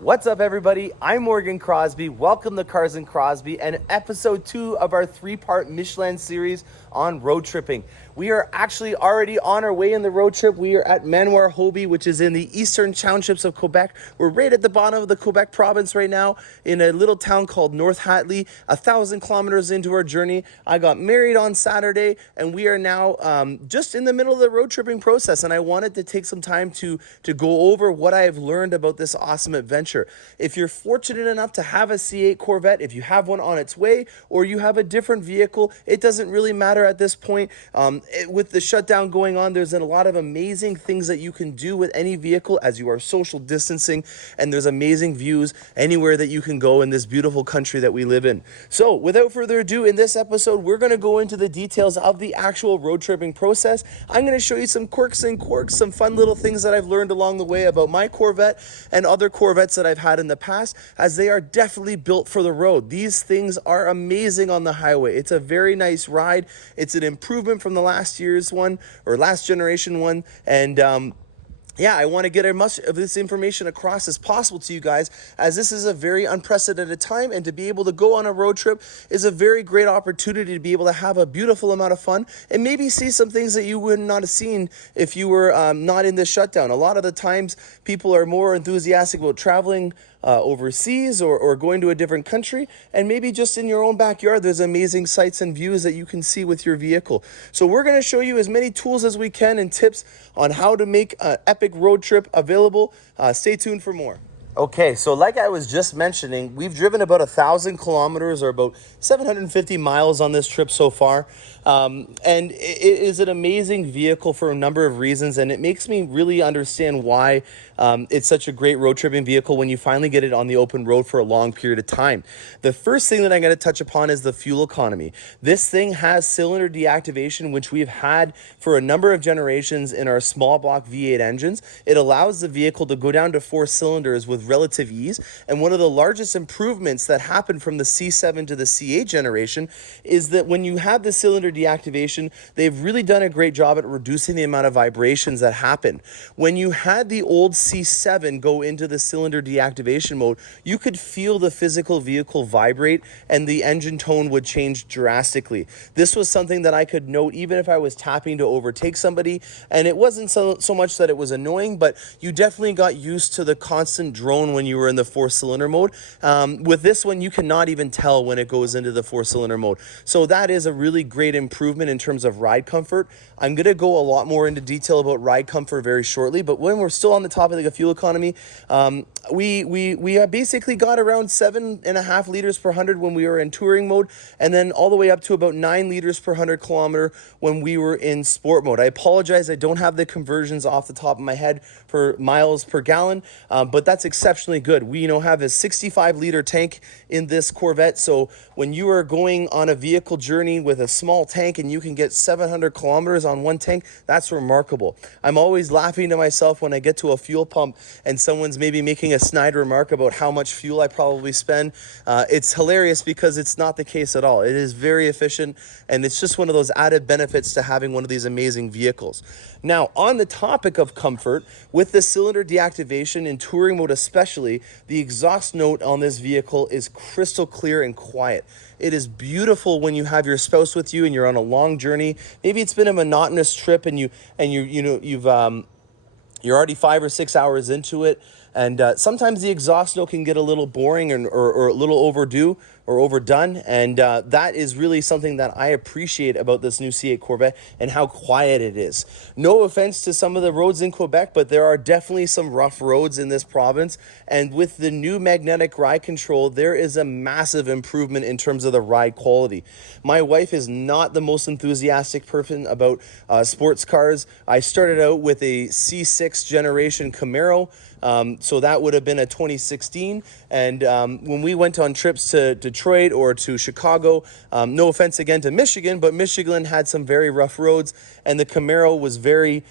What's up, everybody? I'm Morgan Crosbie. Welcome to Cars and Crosbie and episode 2 of our 3-part Michelin series on road tripping. We are actually already on our way in the road trip. We are at Manoir Hobie, which is in the eastern townships of Quebec. We're right at the bottom of the Quebec province right now in a little town called North Hatley, 1,000 kilometers into our journey. I got married on Saturday, and we are now just in the middle of the road tripping process, and I wanted to take some time to go over what I have learned about this awesome adventure. If you're fortunate enough to have a C8 Corvette, if you have one on its way, or you have a different vehicle, it doesn't really matter at this point. With the shutdown going on, there's a lot of amazing things that you can do with any vehicle as you are social distancing, and there's amazing views anywhere that you can go in this beautiful country that we live in. So without further ado, in this episode, we're going to go into the details of the actual road tripping process. I'm going to show you some quirks, some fun little things that I've learned along the way about my Corvette and other Corvettes that I've had in the past, as they are definitely built for the road. These things are amazing on the highway. It's a very nice ride. It's an improvement from the last year's one, or last generation one, and yeah, I want to get as much of this information across as possible to you guys, as this is a very unprecedented time, and to be able to go on a road trip is a very great opportunity to be able to have a beautiful amount of fun and maybe see some things that you would not have seen if you were not in this shutdown. A lot of the times people are more enthusiastic about traveling overseas or going to a different country, and maybe just in your own backyard there's amazing sights and views that you can see with your vehicle. So we're going to show you as many tools as we can and tips on how to make an epic road trip available. Stay tuned for more. Okay, so like I was just mentioning, we've driven about 1,000 kilometers, or about 750 miles on this trip so far. And it is an amazing vehicle for a number of reasons, and it makes me really understand why it's such a great road tripping vehicle when you finally get it on the open road for a long period of time. The first thing that I'm going to touch upon is the fuel economy. This thing has cylinder deactivation, which we've had for a number of generations in our small block V8 engines. It allows the vehicle to go down to 4 cylinders with relative ease, and one of the largest improvements that happened from the C7 to the C8 generation is that when you have the cylinder deactivation, they've really done a great job at reducing the amount of vibrations that happen. When you had the old C7 go into the cylinder deactivation mode, you could feel the physical vehicle vibrate and the engine tone would change drastically. This was something that I could note even if I was tapping to overtake somebody, and it wasn't so much that it was annoying, but you definitely got used to the constant drone when you were in the 4-cylinder mode. With this one, you cannot even tell when it goes into the 4-cylinder mode. So that is a really great improvement in terms of ride comfort. I'm going to go a lot more into detail about ride comfort very shortly, but when we're still on the topic of the fuel economy, we basically got around 7.5 liters per 100 when we were in touring mode, and then all the way up to about 9 liters per 100 kilometer when we were in sport mode. I apologize, I don't have the conversions off the top of my head for miles per gallon, but that's exceptionally good. We have a 65 liter tank in this Corvette, so when you are going on a vehicle journey with a small tank and you can get 700 kilometers on one tank, that's remarkable. I'm always laughing to myself when I get to a fuel pump and someone's maybe making a snide remark about how much fuel I probably spend. It's hilarious because it's not the case at all. It is very efficient, and it's just one of those added benefits to having one of these amazing vehicles. Now, on the topic of comfort, with the cylinder deactivation in touring mode especially, the exhaust note on this vehicle is crystal clear and quiet. It is beautiful when you have your spouse with you and you're on a long journey. Maybe it's been a monotonous trip and you're already 5 or 6 hours into it, and sometimes the exhaust note can get a little boring or a little overdue or overdone, and that is really something that I appreciate about this new C8 Corvette and how quiet it is. No offense to some of the roads in Quebec, but there are definitely some rough roads in this province, and with the new magnetic ride control, there is a massive improvement in terms of the ride quality. My wife is not the most enthusiastic person about sports cars. I started out with a C6 generation Camaro, so that would have been a 2016, and when we went on trips to Detroit or to Chicago, no offense again to Michigan, but Michigan had some very rough roads, and the Camaro was very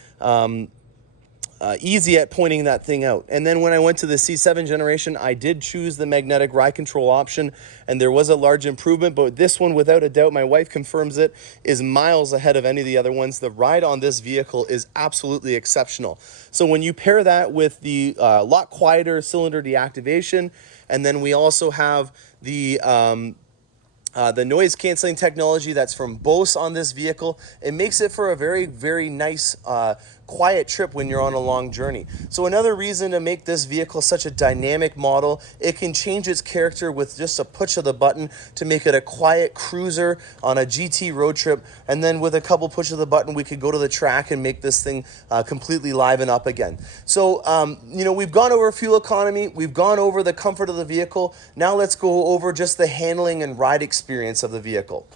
easy at pointing that thing out. And then when I went to the C7 generation, I did choose the magnetic ride control option, and there was a large improvement. But this one, without a doubt, my wife confirms it, is miles ahead of any of the other ones. The ride on this vehicle is absolutely exceptional. So when you pair that with the lot quieter cylinder deactivation, and then we also have the noise canceling technology that's from Bose on this vehicle, it makes it for a very, very nice quiet trip when you're on a long journey. So another reason to make this vehicle such a dynamic model, it can change its character with just a push of the button to make it a quiet cruiser on a GT road trip, and then with a couple push of the button we could go to the track and make this thing completely liven up again. So we've gone over fuel economy, we've gone over the comfort of the vehicle. Now let's go over just the handling and ride experience of the vehicle.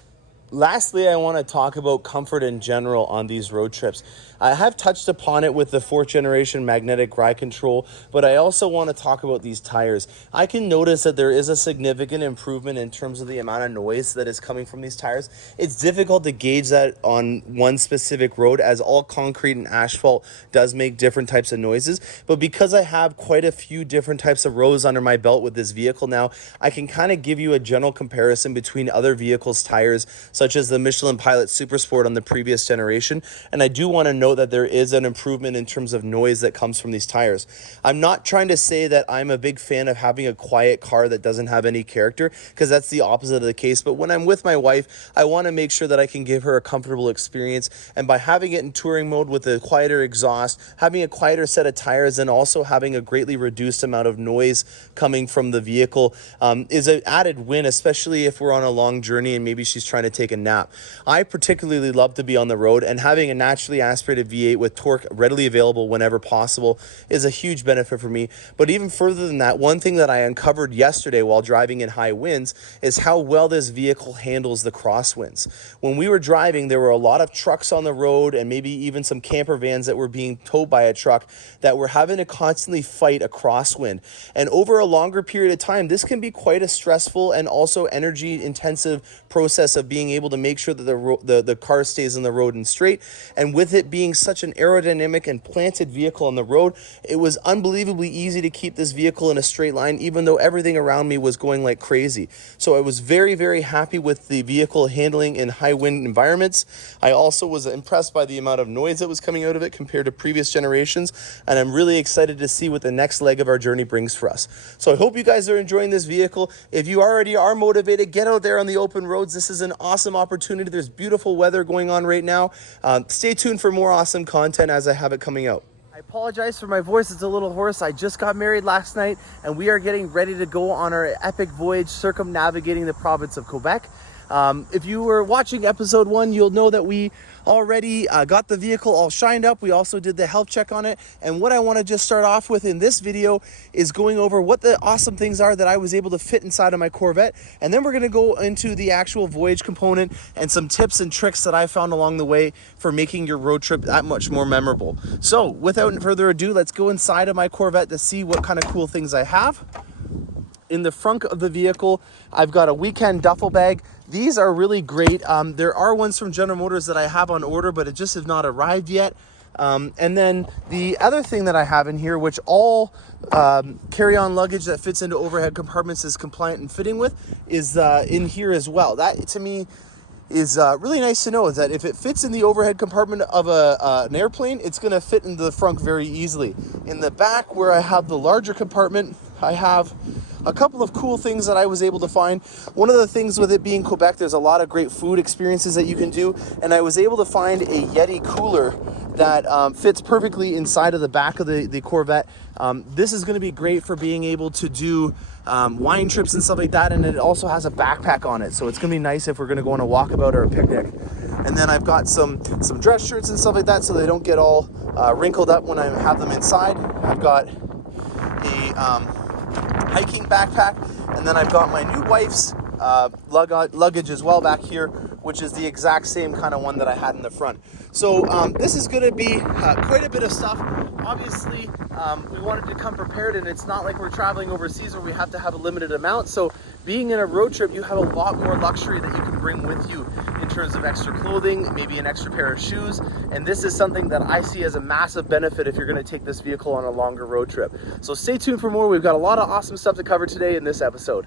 Lastly, I want to talk about comfort in general on these road trips. I have touched upon it with the 4th generation magnetic ride control, but I also want to talk about these tires. I can notice that there is a significant improvement in terms of the amount of noise that is coming from these tires. It's difficult to gauge that on one specific road, as all concrete and asphalt does make different types of noises. But because I have quite a few different types of rows under my belt with this vehicle now, I can kind of give you a general comparison between other vehicles' tires, such as the Michelin Pilot Super Sport on the previous generation. And I do want to note that there is an improvement in terms of noise that comes from these tires. I'm not trying to say that I'm a big fan of having a quiet car that doesn't have any character, because that's the opposite of the case. But when I'm with my wife, I want to make sure that I can give her a comfortable experience. And by having it in touring mode with a quieter exhaust, having a quieter set of tires, and also having a greatly reduced amount of noise coming from the vehicle is an added win, especially if we're on a long journey and maybe she's trying to take a nap. I particularly love to be on the road, and having a naturally aspirated V8 with torque readily available whenever possible is a huge benefit for me. But even further than that, one thing that I uncovered yesterday while driving in high winds is how well this vehicle handles the crosswinds. When we were driving, there were a lot of trucks on the road, and maybe even some camper vans that were being towed by a truck that were having to constantly fight a crosswind. And over a longer period of time, this can be quite a stressful and also energy intensive process of being able to make sure that the car stays on the road and straight. And with it being such an aerodynamic and planted vehicle on the road, it was unbelievably easy to keep this vehicle in a straight line, even though everything around me was going like crazy. So I was very, very happy with the vehicle handling in high wind environments. I also was impressed by the amount of noise that was coming out of it compared to previous generations, and I'm really excited to see what the next leg of our journey brings for us. So I hope you guys are enjoying this vehicle. If you already are motivated, get out there on the open roads. This is an awesome opportunity. There's beautiful weather going on right now. Stay tuned for more awesome content as I have it coming out. I apologize for my voice, it's a little hoarse. I just got married last night, and we are getting ready to go on our epic voyage circumnavigating the province of Quebec. If you were watching episode 1, you'll know that we already got the vehicle all shined up. We also did the health check on it. And what I want to just start off with in this video is going over what the awesome things are that I was able to fit inside of my Corvette. And then we're going to go into the actual voyage component and some tips and tricks that I found along the way for making your road trip that much more memorable. So without further ado, let's go inside of my Corvette to see what kind of cool things I have. In the front of the vehicle, I've got a weekend duffel bag. These are really great. There are ones from General Motors that I have on order, but it just has not arrived yet. And then the other thing that I have in here, which all carry-on luggage that fits into overhead compartments is compliant and fitting with, is in here as well. That, to me, is really nice to know, is that if it fits in the overhead compartment of an airplane, it's going to fit into the front very easily. In the back, where I have the larger compartment, I have a couple of cool things that I was able to find. One of the things with it being Quebec, there's a lot of great food experiences that you can do, and I was able to find a Yeti cooler that fits perfectly inside of the back of the Corvette. This is going to be great for being able to do wine trips and stuff like that, and it also has a backpack on it, so it's going to be nice if we're going to go on a walkabout or a picnic. And then I've got some dress shirts and stuff like that, so they don't get all wrinkled up when I have them inside. I've got a hiking backpack, and then I've got my new wife's luggage as well back here, which is the exact same kind of one that I had in the front. So this is going to be quite a bit of stuff. obviously we wanted to come prepared, and it's not like we're traveling overseas where we have to have a limited amount. So being in a road trip, you have a lot more luxury that you can bring with you in terms of extra clothing, maybe an extra pair of shoes. And this is something that I see as a massive benefit if you're going to take this vehicle on a longer road trip. So stay tuned for more. We've got a lot of awesome stuff to cover today in this episode.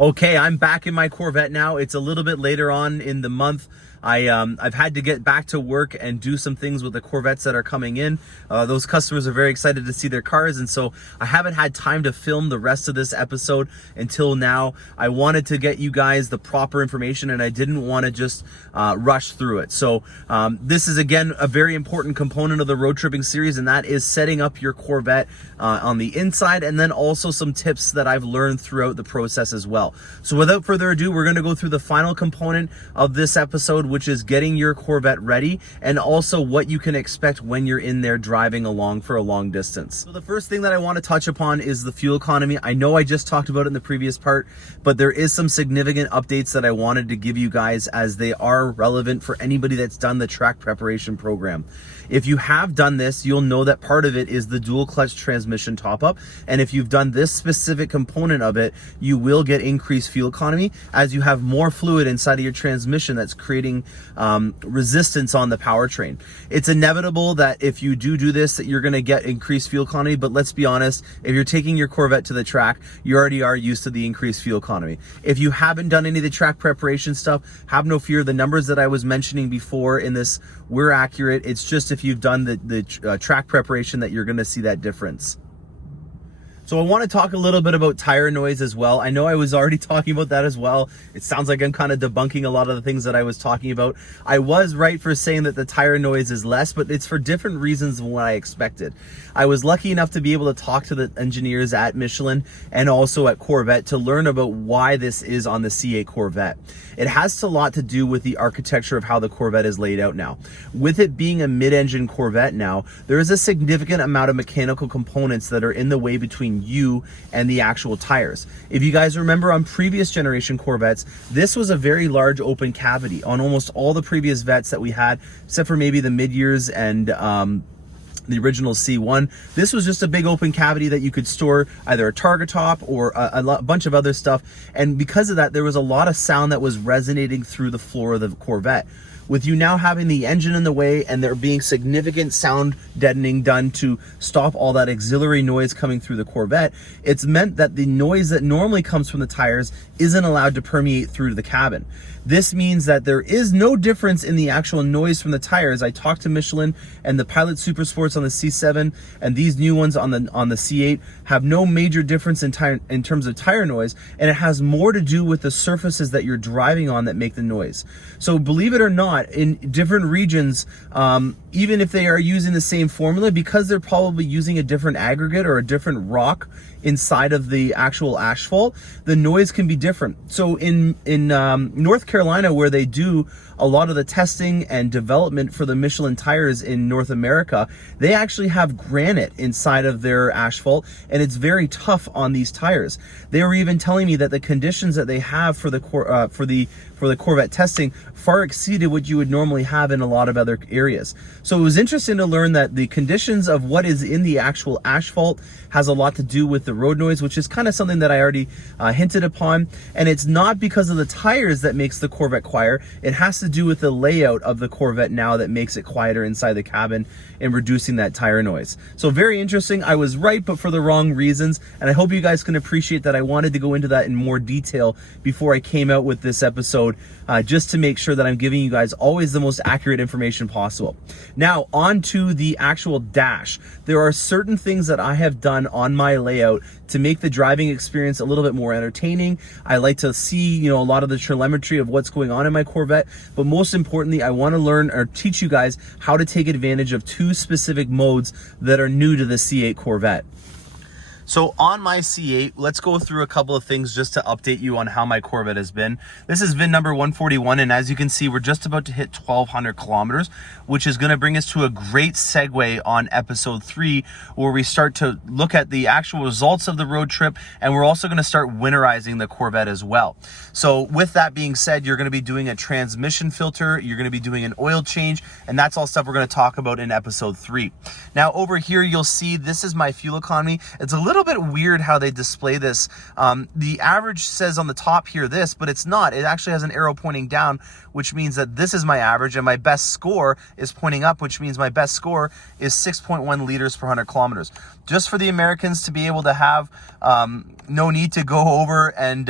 Okay, I'm back in my Corvette now. It's a little bit later on in the month. I've had to get back to work and do some things with the Corvettes that are coming in. Those customers are very excited to see their cars, and so I haven't had time to film the rest of this episode until now. I wanted to get you guys the proper information, and I didn't want to just rush through it. So this is, again, a very important component of the road tripping series, and that is setting up your Corvette on the inside, and then also some tips that I've learned throughout the process as well. So without further ado, we're going to go through the final component of this episode, which is getting your Corvette ready, and also what you can expect when you're in there driving along for a long distance. So the first thing that I want to touch upon is the fuel economy. I know I just talked about it in the previous part, but there is some significant updates that I wanted to give you guys, as they are relevant for anybody that's done the track preparation program. If you have done this, you'll know that part of it is the dual clutch transmission top up. And if you've done this specific component of it, you will get increased fuel economy as you have more fluid inside of your transmission that's creating resistance on the powertrain. It's inevitable that if you do this, that you're going to get increased fuel economy. But let's be honest, if you're taking your Corvette to the track, you already are used to the increased fuel economy. If you haven't done any of the track preparation stuff, have no fear. The numbers that I was mentioning before in this were accurate. It's just if you've done the track preparation that you're going to see that difference. So I want to talk a little bit about tire noise as well. I know I was already talking about that as well. It sounds like I'm kind of debunking a lot of the things that I was talking about. I was right for saying that the tire noise is less, but it's for different reasons than what I expected. I was lucky enough to be able to talk to the engineers at Michelin and also at Corvette to learn about why this is on the C8 Corvette. It has a lot to do with the architecture of how the Corvette is laid out now. With it being a mid-engine Corvette now, there is a significant amount of mechanical components that are in the way between you and the actual tires. If you guys remember on previous generation Corvettes, this was a very large open cavity on almost all the previous Vettes that we had, except for maybe the mid-years and the original C1. This was just a big open cavity that you could store either a target top or a bunch of other stuff. And because of that, there was a lot of sound that was resonating through the floor of the Corvette. With you now having the engine in the way and there being significant sound deadening done to stop all that auxiliary noise coming through the Corvette, it's meant that the noise that normally comes from the tires isn't allowed to permeate through to the cabin. This means that there is no difference in the actual noise from the tires. I talked to Michelin, and the Pilot Super Sports on the C7 and these new ones on the C8 have no major difference in terms of tire noise, and it has more to do with the surfaces that you're driving on that make the noise. So believe it or not, in different regions, even if they are using the same formula, because they're probably using a different aggregate or a different rock inside of the actual asphalt, the noise can be different. So in North Carolina, where they do a lot of the testing and development for the Michelin tires in North America, they actually have granite inside of their asphalt, and it's very tough on these tires. They were even telling me that the conditions that they have for the Corvette testing far exceeded what you would normally have in a lot of other areas. So it was interesting to learn that the conditions of what is in the actual asphalt has a lot to do with the road noise, which is kind of something that I already hinted upon. And it's not because of the tires that makes the Corvette quieter. It has to do with the layout of the Corvette now that makes it quieter inside the cabin and reducing that tire noise. So very interesting. I was right, but for the wrong reasons. And I hope you guys can appreciate that I wanted to go into that in more detail before I came out with this episode, just to make sure that I'm giving you guys always the most accurate information possible. Now, on to the actual dash. There are certain things that I have done on my layout to make the driving experience a little bit more entertaining. I like to see, a lot of the telemetry of what's going on in my Corvette, but most importantly, I want to learn or teach you guys how to take advantage of two specific modes that are new to the C8 Corvette. So on my C8, let's go through a couple of things just to update you on how my Corvette has been. This is VIN number 141, and as you can see, we're just about to hit 1,200 kilometers, which is going to bring us to a great segue on episode 3, where we start to look at the actual results of the road trip, and we're also going to start winterizing the Corvette as well. So with that being said, you're going to be doing a transmission filter, you're going to be doing an oil change, and that's all stuff we're going to talk about in episode 3. Now over here, you'll see this is my fuel economy. It's a little bit weird how they display this. The average says on the top here this, but it's not. It actually has an arrow pointing down, which means that this is my average, and my best score is pointing up, which means my best score is 6.1 liters per 100 kilometers. Just for the Americans to be able to have no need to go over and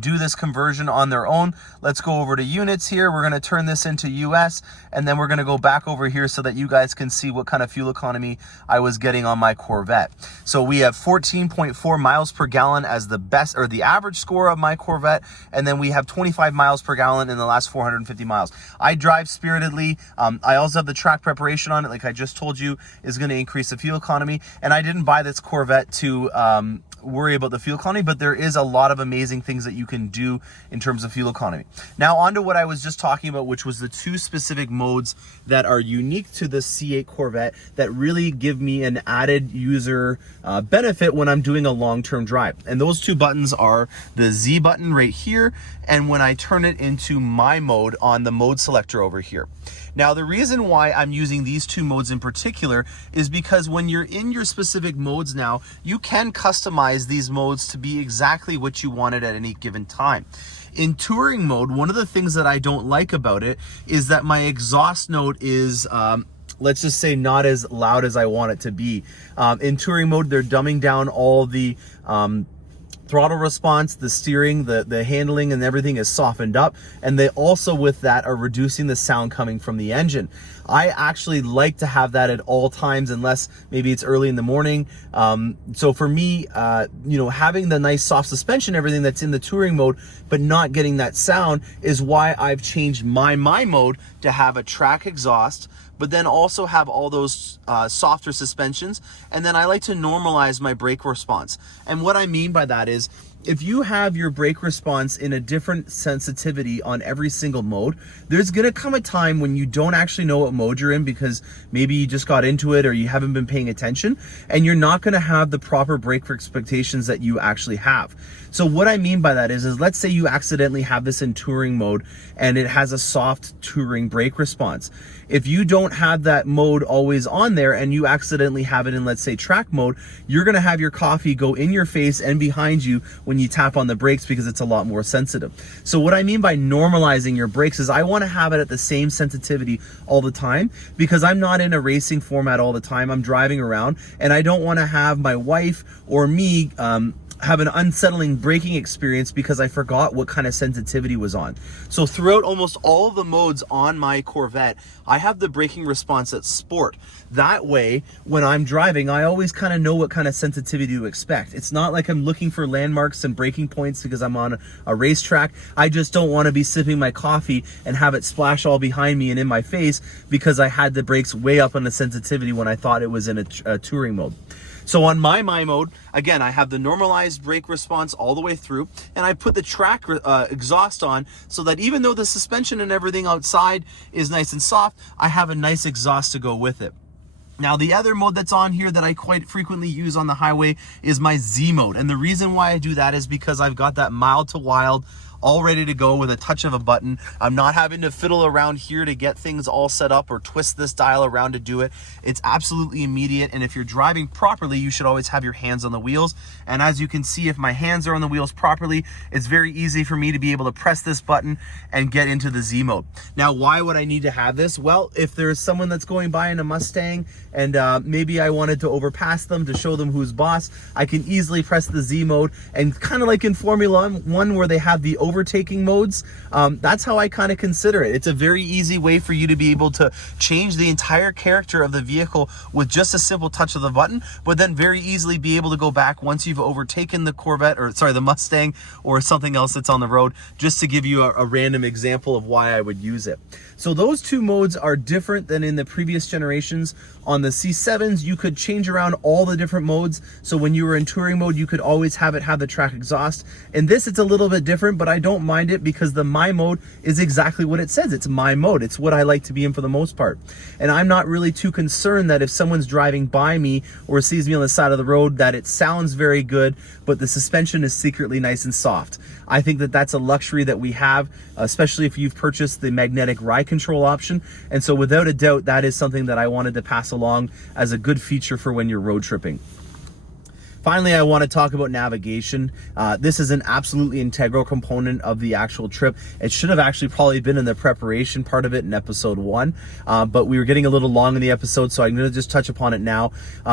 do this conversion on their own. Let's go over to units here. We're going to turn this into US, and then we're going to go back over here so that you guys can see what kind of fuel economy I was getting on my Corvette. So we have 14.4 miles per gallon as the best, or the average score of my Corvette, and then we have 25 miles per gallon in the last 450 miles. I drive spiritedly. I also have the track preparation on it, like I just told you, is going to increase the fuel economy, and I didn't buy this Corvette to worry about the fuel economy, but there is a lot of amazing things that you can do in terms of fuel economy. Now on to what I was just talking about, which was the two specific modes that are unique to the C8 Corvette that really give me an added user benefit when I'm doing a long-term drive. And those two buttons are the Z button right here, and when I turn it into my mode on the mode selector over here. Now, the reason why I'm using these two modes in particular is because when you're in your specific modes now, you can customize these modes to be exactly what you wanted at any given time. In touring mode, one of the things that I don't like about it is that my exhaust note is let's just say not as loud as I want it to be. In touring mode, they're dumbing down all the throttle response, the steering, the handling, and everything is softened up, and they also with that are reducing the sound coming from the engine. I actually like to have that at all times, unless maybe it's early in the morning. So for me, having the nice soft suspension, everything that's in the touring mode, but not getting that sound is why I've changed my mode to have a track exhaust, but then also have all those softer suspensions. And then I like to normalize my brake response. And what I mean by that is, if you have your brake response in a different sensitivity on every single mode, there's gonna come a time when you don't actually know what mode you're in because maybe you just got into it or you haven't been paying attention, and you're not gonna have the proper brake expectations that you actually have. So what I mean by that is let's say you accidentally have this in touring mode and it has a soft touring brake response. If you don't have that mode always on there and you accidentally have it in, let's say, track mode, you're gonna have your coffee go in your face and behind you when you tap on the brakes because it's a lot more sensitive. So what I mean by normalizing your brakes is I wanna have it at the same sensitivity all the time, because I'm not in a racing format all the time. I'm driving around, and I don't wanna have my wife or me have an unsettling braking experience because I forgot what kind of sensitivity was on. So throughout almost all of the modes on my Corvette, I have the braking response at sport. That way, when I'm driving, I always kind of know what kind of sensitivity to expect. It's not like I'm looking for landmarks and braking points because I'm on a racetrack. I just don't want to be sipping my coffee and have it splash all behind me and in my face because I had the brakes way up on the sensitivity when I thought it was in a touring mode. So on my mode, again, I have the normalized brake response all the way through, and I put the track exhaust on so that even though the suspension and everything outside is nice and soft, I have a nice exhaust to go with it. Now, the other mode that's on here that I quite frequently use on the highway is my Z mode. And the reason why I do that is because I've got that mild to wild all ready to go with a touch of a button. I'm not having to fiddle around here to get things all set up or twist this dial around to do it. It's absolutely immediate, and if you're driving properly, you should always have your hands on the wheels. And as you can see, if my hands are on the wheels properly, it's very easy for me to be able to press this button and get into the Z mode. Now, why would I need to have this? Well, if there's someone that's going by in a Mustang and maybe I wanted to overpass them to show them who's boss, I can easily press the Z mode, and kind of like in Formula 1 where they have the overtaking modes, that's how I kind of consider it. It's a very easy way for you to be able to change the entire character of the vehicle with just a simple touch of the button, but then very easily be able to go back once you've overtaken the Corvette, or sorry, the Mustang or something else that's on the road, just to give you a random example of why I would use it. So those two modes are different than in the previous generations. On the C7s, you could change around all the different modes. So when you were in touring mode, you could always have it have the track exhaust. In this, it's a little bit different, but I don't mind it because the My mode is exactly what it says. It's My mode. It's what I like to be in for the most part. And I'm not really too concerned that if someone's driving by me or sees me on the side of the road, that it sounds very good, but the suspension is secretly nice and soft. I think that that's a luxury that we have, especially if you've purchased the magnetic ride control option. And so without a doubt, that is something that I wanted to pass along as a good feature for when you're road tripping. Finally, I want to talk about navigation. This is an absolutely integral component of the actual trip. It should have actually probably been in the preparation part of it in episode 1, but we were getting a little long in the episode, so I'm going to just touch upon it now.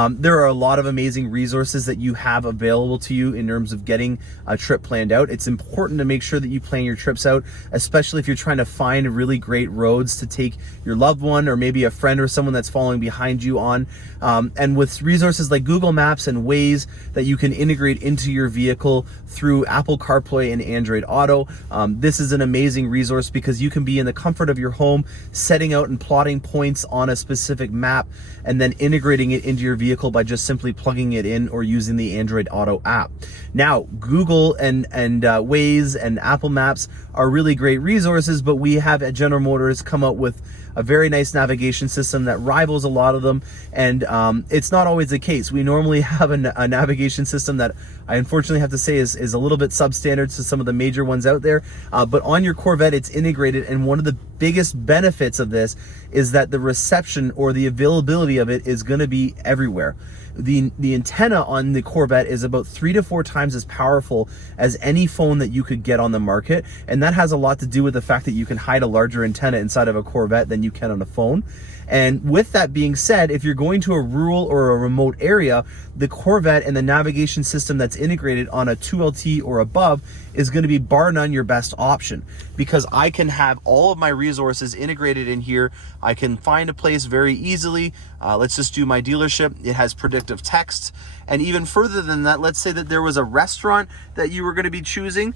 There are a lot of amazing resources that you have available to you in terms of getting a trip planned out. It's important to make sure that you plan your trips out, especially if you're trying to find really great roads to take your loved one or maybe a friend or someone that's following behind you on. And with resources like Google Maps and Waze, that you can integrate into your vehicle through Apple CarPlay and Android Auto. This is an amazing resource because you can be in the comfort of your home, setting out and plotting points on a specific map, and then integrating it into your vehicle by just simply plugging it in or using the Android Auto app. Now, Google and Waze and Apple Maps are really great resources, but we have at General Motors come up with a very nice navigation system that rivals a lot of them, and it's not always the case. We normally have a navigation system that I unfortunately have to say is a little bit substandard to some of the major ones out there, but on your Corvette it's integrated, and one of the biggest benefits of this is that the reception or the availability of it is going to be everywhere. The antenna on the Corvette is about 3 to 4 times as powerful as any phone that you could get on the market, and that has a lot to do with the fact that you can hide a larger antenna inside of a Corvette than you can on a phone. And with that being said, if you're going to a rural or a remote area, the Corvette and the navigation system that's integrated on a 2LT or above is going to be bar none your best option, because I can have all of my resources integrated in here. I can find a place very easily. Let's just do my dealership. It has predictive text. And even further than that, let's say that there was a restaurant that you were going to be choosing.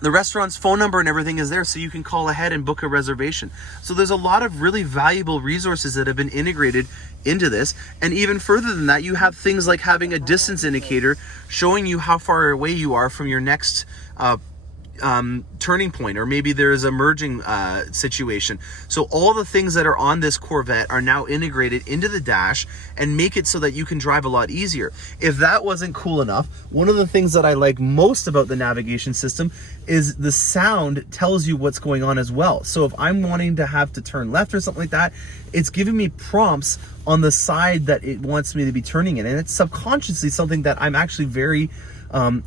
The restaurant's phone number and everything is there, so you can call ahead and book a reservation. So there's a lot of really valuable resources that have been integrated into this. And even further than that, you have things like having a distance indicator showing you how far away you are from your next turning point, or maybe there is a merging situation. So all the things that are on this Corvette are now integrated into the dash and make it so that you can drive a lot easier. If that wasn't cool enough, one of the things that I like most about the navigation system is the sound tells you what's going on as well. So if I'm wanting to have to turn left or something like that, it's giving me prompts on the side that it wants me to be turning in, and it's subconsciously something that I'm actually very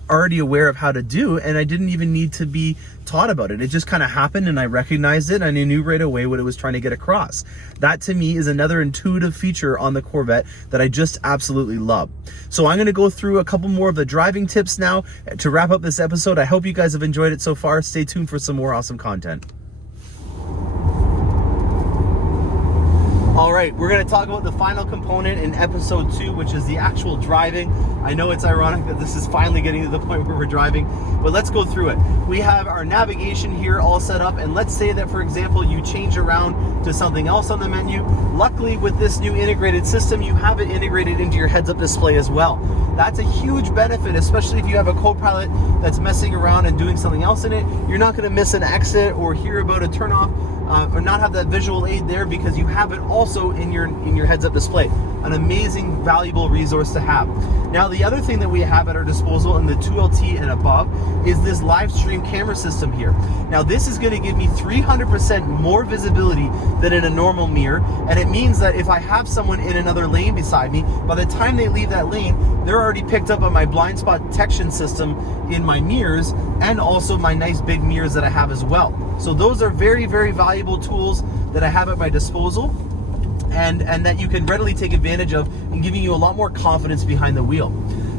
already aware of how to do, and I didn't even need to be taught about it. It just kind of happened, and I recognized it, and I knew right away what it was trying to get across. That to me is another intuitive feature on the Corvette that I just absolutely love. So I'm going to go through a couple more of the driving tips now to wrap up this episode. I hope you guys have enjoyed it so far. Stay tuned for some more awesome content. All right, we're going to talk about the final component in episode 2, which is the actual driving. I know it's ironic that this is finally getting to the point where we're driving, but let's go through it. We have our navigation here all set up, and let's say that, for example, you change around to something else on the menu. Luckily, with this new integrated system, you have it integrated into your heads-up display as well. That's a huge benefit, especially if you have a co-pilot that's messing around and doing something else in it. You're not going to miss an exit or hear about a turnoff, or not have that visual aid there, because you have it also in your heads-up display. An amazing, valuable resource to have. Now, the other thing that we have at our disposal in the 2LT and above is this live stream camera system here. Now, this is going to give me 300% more visibility than in a normal mirror, and it means that if I have someone in another lane beside me, by the time they leave that lane, they're already picked up on my blind spot detection system in my mirrors, and also my nice big mirrors that I have as well. So those are very, very valuable tools that I have at my disposal, and that you can readily take advantage of, and giving you a lot more confidence behind the wheel.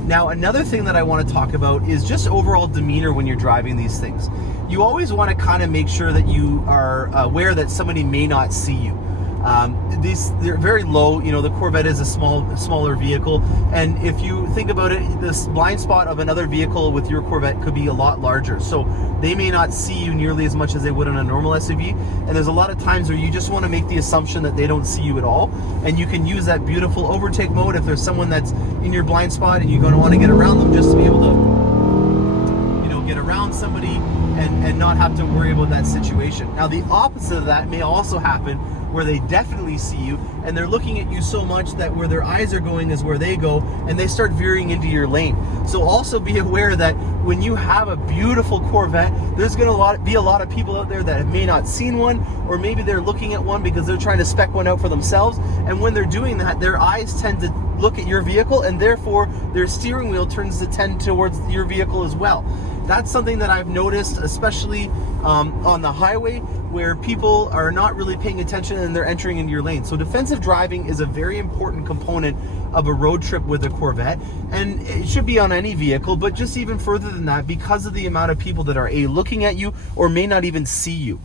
Now, another thing that I want to talk about is just overall demeanor when you're driving these things. You always want to kind of make sure that you are aware that somebody may not see you. They're very low. You know, the Corvette is a smaller vehicle, and if you think about it, this blind spot of another vehicle with your Corvette could be a lot larger, so they may not see you nearly as much as they would in a normal SUV. And there's a lot of times where you just want to make the assumption that they don't see you at all, and you can use that beautiful overtake mode if there's someone that's in your blind spot and you're going to want to get around them, just to be able to, you know, get around somebody and not have to worry about that situation. Now, the opposite of that may also happen, where they definitely see you and they're looking at you so much that where their eyes are going is where they go, and they start veering into your lane. So also be aware that when you have a beautiful Corvette, there's going to be a lot of people out there that have may not seen one, or maybe they're looking at one because they're trying to spec one out for themselves, and when they're doing that, their eyes tend to look at your vehicle, and therefore their steering wheel turns to tend towards your vehicle as well. That's something that I've noticed, especially on the highway, where people are not really paying attention and they're entering into your lane. So defensive driving is a very important component of a road trip with a Corvette, and it should be on any vehicle, but just even further than that, because of the amount of people that are looking at you or may not even see you.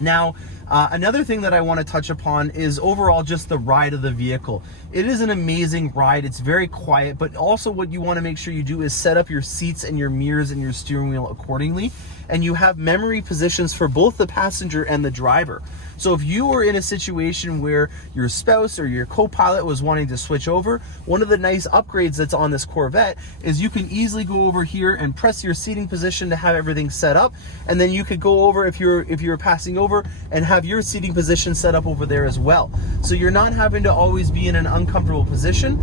Now, another thing that I want to touch upon is overall just the ride of the vehicle. It is an amazing ride. It's very quiet, but also what you want to make sure you do is set up your seats and your mirrors and your steering wheel accordingly, and you have memory positions for both the passenger and the driver. So if you were in a situation where your spouse or your co-pilot was wanting to switch over, one of the nice upgrades that's on this Corvette is you can easily go over here and press your seating position to have everything set up, and then you could go over, if you're passing over, and have your seating position set up over there as well. So you're not having to always be in an uncomfortable position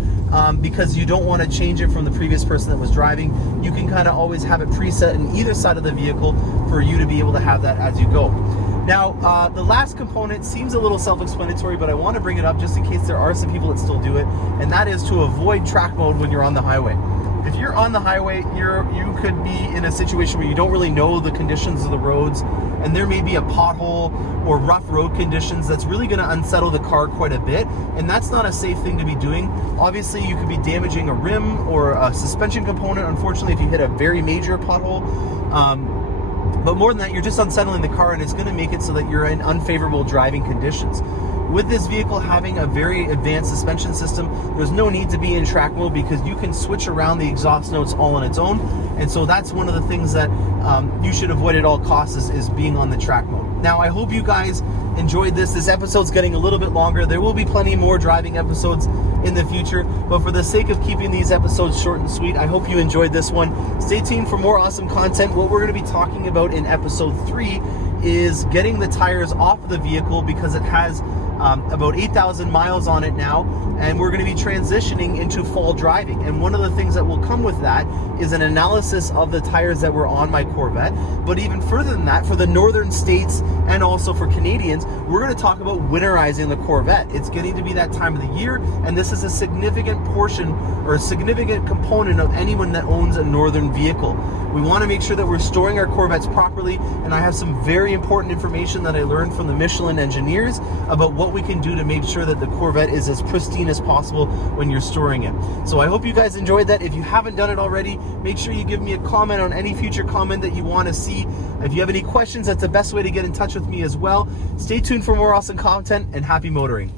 because you don't want to change it from the previous person that was driving. You can kind of always have it preset in either side of the vehicle for you to be able to have that as you go. Now, the last component seems a little self-explanatory, but I want to bring it up just in case there are some people that still do it, and that is to avoid track mode when you're on the highway. If you're on the highway, you could be in a situation where you don't really know the conditions of the roads, and there may be a pothole or rough road conditions that's really going to unsettle the car quite a bit, and that's not a safe thing to be doing. Obviously, you could be damaging a rim or a suspension component, unfortunately, if you hit a very major pothole. But more than that, you're just unsettling the car, and it's going to make it so that you're in unfavorable driving conditions. With this vehicle having a very advanced suspension system, there's no need to be in track mode because you can switch around the exhaust notes all on its own. And so that's one of the things that you should avoid at all costs is being on the track mode. Now, I hope you guys enjoyed this. This episode's getting a little bit longer. There will be plenty more driving episodes in the future, but for the sake of keeping these episodes short and sweet, I hope you enjoyed this one. Stay tuned for more awesome content. What we're going to be talking about in episode 3 is getting the tires off of the vehicle because it has about 8,000 miles on it now, and we're going to be transitioning into fall driving. And one of the things that will come with that is an analysis of the tires that were on my Corvette. But even further than that, for the northern states and also for Canadians, we're going to talk about winterizing the Corvette. It's getting to be that time of the year, and this is a significant portion or a significant component of anyone that owns a northern vehicle. We want to make sure that we're storing our Corvettes properly, and I have some very important information that I learned from the Michelin engineers about what we can do to make sure that the Corvette is as pristine as possible when you're storing it. So I hope you guys enjoyed that. If you haven't done it already, make sure you give me a comment on any future comment that you want to see. If you have any questions, that's the best way to get in touch with me as well. Stay tuned for more awesome content, and happy motoring.